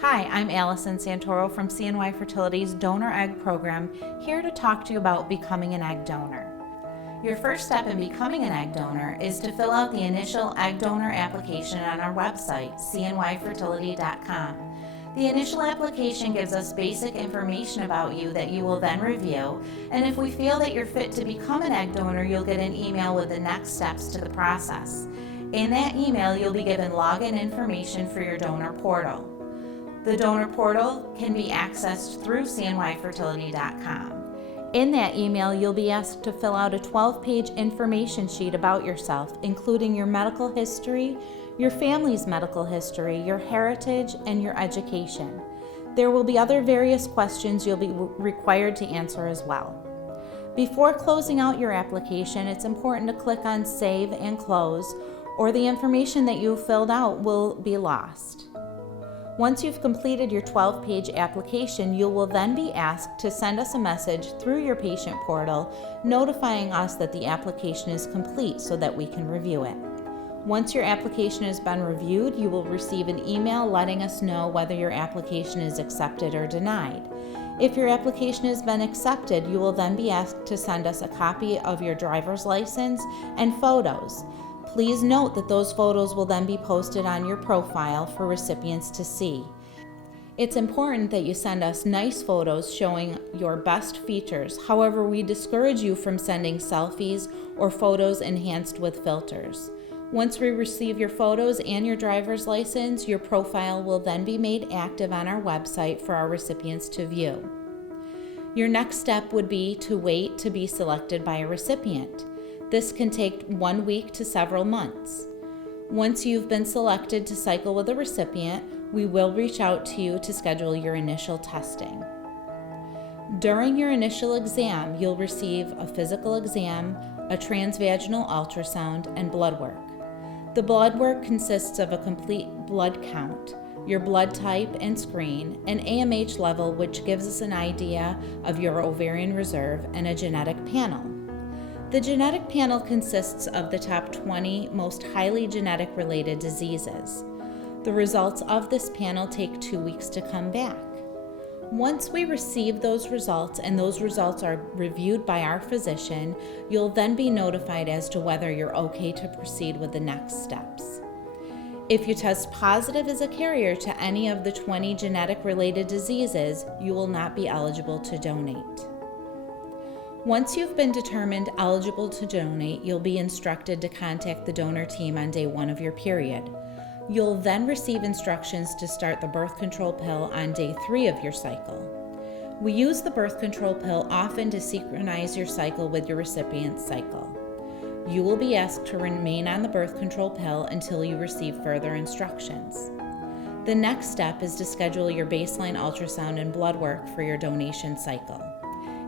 Hi, I'm Allison Santoro from CNY Fertility's Donor Egg Program, here to talk to you about becoming an egg donor. Your first step in becoming an egg donor is to fill out the initial egg donor application on our website, cnyfertility.com. The initial application gives us basic information about you that you will then review, and if we feel that you're fit to become an egg donor, you'll get an email with the next steps to the process. In that email, you'll be given login information for your donor portal. The donor portal can be accessed through cnyfertility.com. In that email, you'll be asked to fill out a 12-page information sheet about yourself, including your medical history, your family's medical history, your heritage, and your education. There will be other various questions you'll be required to answer as well. Before closing out your application, it's important to click on Save and Close, or the information that you filled out will be lost. Once you've completed your 12-page application, you will then be asked to send us a message through your patient portal notifying us that the application is complete so that we can review it. Once your application has been reviewed, you will receive an email letting us know whether your application is accepted or denied. If your application has been accepted, you will then be asked to send us a copy of your driver's license and photos. Please note that those photos will then be posted on your profile for recipients to see. It's important that you send us nice photos showing your best features. However, we discourage you from sending selfies or photos enhanced with filters. Once we receive your photos and your driver's license, your profile will then be made active on our website for our recipients to view. Your next step would be to wait to be selected by a recipient. This can take 1 week to several months. Once you've been selected to cycle with a recipient, we will reach out to you to schedule your initial testing. During your initial exam, you'll receive a physical exam, a transvaginal ultrasound, and blood work. The blood work consists of a complete blood count, your blood type and screen, an AMH level, which gives us an idea of your ovarian reserve, and a genetic panel. The genetic panel consists of the top 20 most highly genetic related diseases. The results of this panel take 2 weeks to come back. Once we receive those results and those results are reviewed by our physician, you'll then be notified as to whether you're okay to proceed with the next steps. If you test positive as a carrier to any of the 20 genetic related diseases, you will not be eligible to donate. Once you've been determined eligible to donate, you'll be instructed to contact the donor team on day 1 of your period. You'll then receive instructions to start the birth control pill on day 3 of your cycle. We use the birth control pill often to synchronize your cycle with your recipient's cycle. You will be asked to remain on the birth control pill until you receive further instructions. The next step is to schedule your baseline ultrasound and blood work for your donation cycle.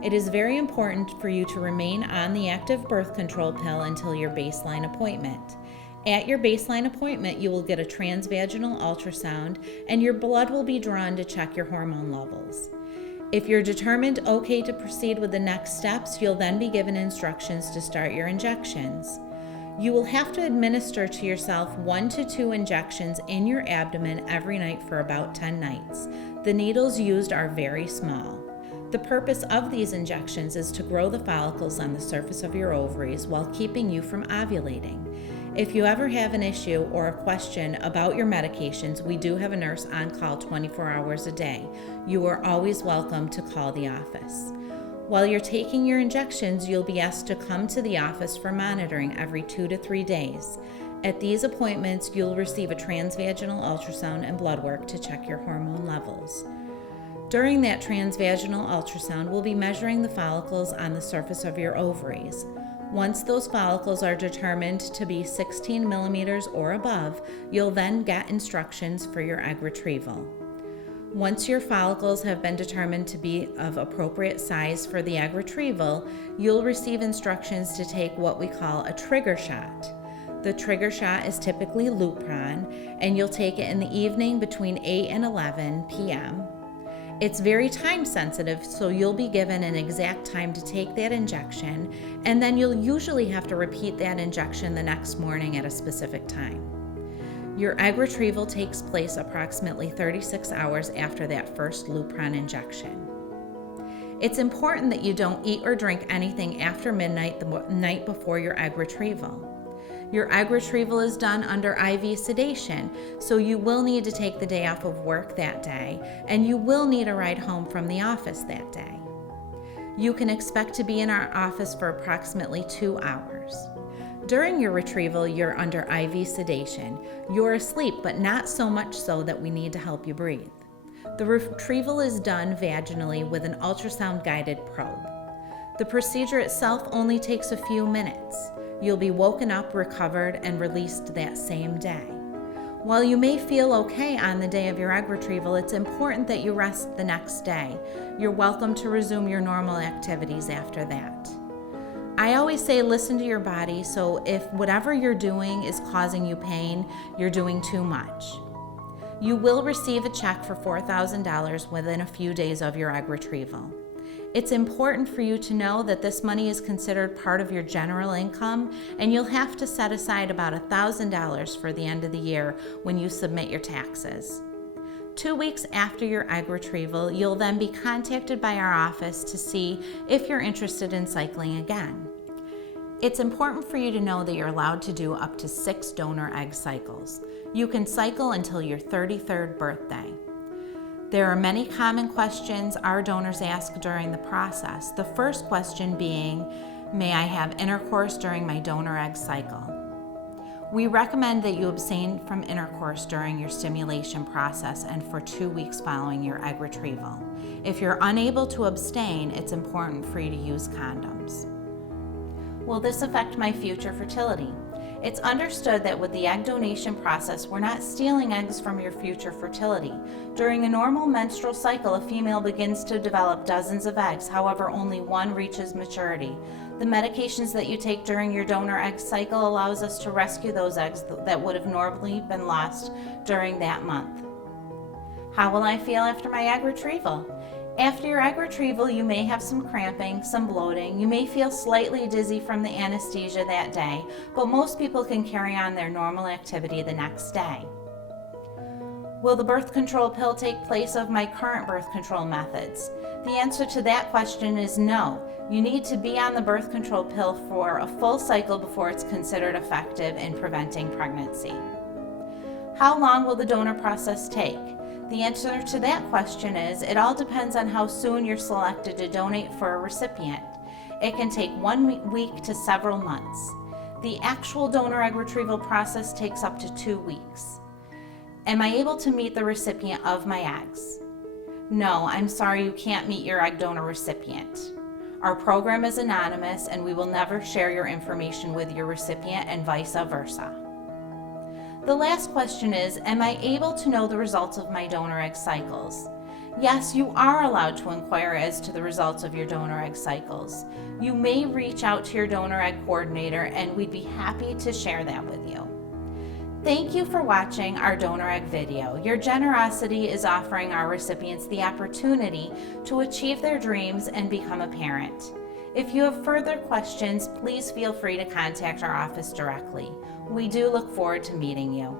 It is very important for you to remain on the active birth control pill until your baseline appointment. At your baseline appointment, you will get a transvaginal ultrasound and your blood will be drawn to check your hormone levels. If you're determined okay to proceed with the next steps, you'll then be given instructions to start your injections. You will have to administer to yourself 1 to 2 injections in your abdomen every night for about 10 nights. The needles used are very small. The purpose of these injections is to grow the follicles on the surface of your ovaries while keeping you from ovulating. If you ever have an issue or a question about your medications, we do have a nurse on call 24 hours a day. You are always welcome to call the office. While you're taking your injections, you'll be asked to come to the office for monitoring every 2 to 3 days. At these appointments, you'll receive a transvaginal ultrasound and blood work to check your hormone levels. During that transvaginal ultrasound, we'll be measuring the follicles on the surface of your ovaries. Once those follicles are determined to be 16 millimeters or above, you'll then get instructions for your egg retrieval. Once your follicles have been determined to be of appropriate size for the egg retrieval, you'll receive instructions to take what we call a trigger shot. The trigger shot is typically Lupron, and you'll take it in the evening between 8 and 11 p.m. It's very time sensitive, so you'll be given an exact time to take that injection, and then you'll usually have to repeat that injection the next morning at a specific time. Your egg retrieval takes place approximately 36 hours after that first Lupron injection. It's important that you don't eat or drink anything after midnight the night before your egg retrieval. Your egg retrieval is done under IV sedation, so you will need to take the day off of work that day, and you will need a ride home from the office that day. You can expect to be in our office for approximately 2 hours. During your retrieval, you're under IV sedation. You're asleep, but not so much so that we need to help you breathe. The retrieval is done vaginally with an ultrasound-guided probe. The procedure itself only takes a few minutes. You'll be woken up, recovered, and released that same day. While you may feel okay on the day of your egg retrieval, it's important that you rest the next day. You're welcome to resume your normal activities after that. I always say listen to your body, so if whatever you're doing is causing you pain, you're doing too much. You will receive a check for $4,000 within a few days of your egg retrieval. It's important for you to know that this money is considered part of your general income, and you'll have to set aside about $1,000 for the end of the year when you submit your taxes. 2 weeks after your egg retrieval, you'll then be contacted by our office to see if you're interested in cycling again. It's important for you to know that you're allowed to do up to 6 donor egg cycles. You can cycle until your 33rd birthday. There are many common questions our donors ask during the process. The first question being, may I have intercourse during my donor egg cycle? We recommend that you abstain from intercourse during your stimulation process and for 2 weeks following your egg retrieval. If you're unable to abstain, it's important for you to use condoms. Will this affect my future fertility? It's understood that with the egg donation process, we're not stealing eggs from your future fertility. During a normal menstrual cycle, a female begins to develop dozens of eggs, however, only one reaches maturity. The medications that you take during your donor egg cycle allows us to rescue those eggs that would have normally been lost during that month. How will I feel after my egg retrieval? After your egg retrieval, you may have some cramping, some bloating. You may feel slightly dizzy from the anesthesia that day, but most people can carry on their normal activity the next day. Will the birth control pill take place of my current birth control methods? The answer to that question is no. You need to be on the birth control pill for a full cycle before it's considered effective in preventing pregnancy. How long will the donor process take? The answer to that question is, it all depends on how soon you're selected to donate for a recipient. It can take 1 week to several months. The actual donor egg retrieval process takes up to 2 weeks. Am I able to meet the recipient of my eggs? No, I'm sorry, you can't meet your egg donor recipient. Our program is anonymous, and we will never share your information with your recipient and vice versa. The last question is, am I able to know the results of my donor egg cycles? Yes, you are allowed to inquire as to the results of your donor egg cycles. You may reach out to your donor egg coordinator, and we'd be happy to share that with you. Thank you for watching our donor egg video. Your generosity is offering our recipients the opportunity to achieve their dreams and become a parent. If you have further questions, please feel free to contact our office directly. We do look forward to meeting you.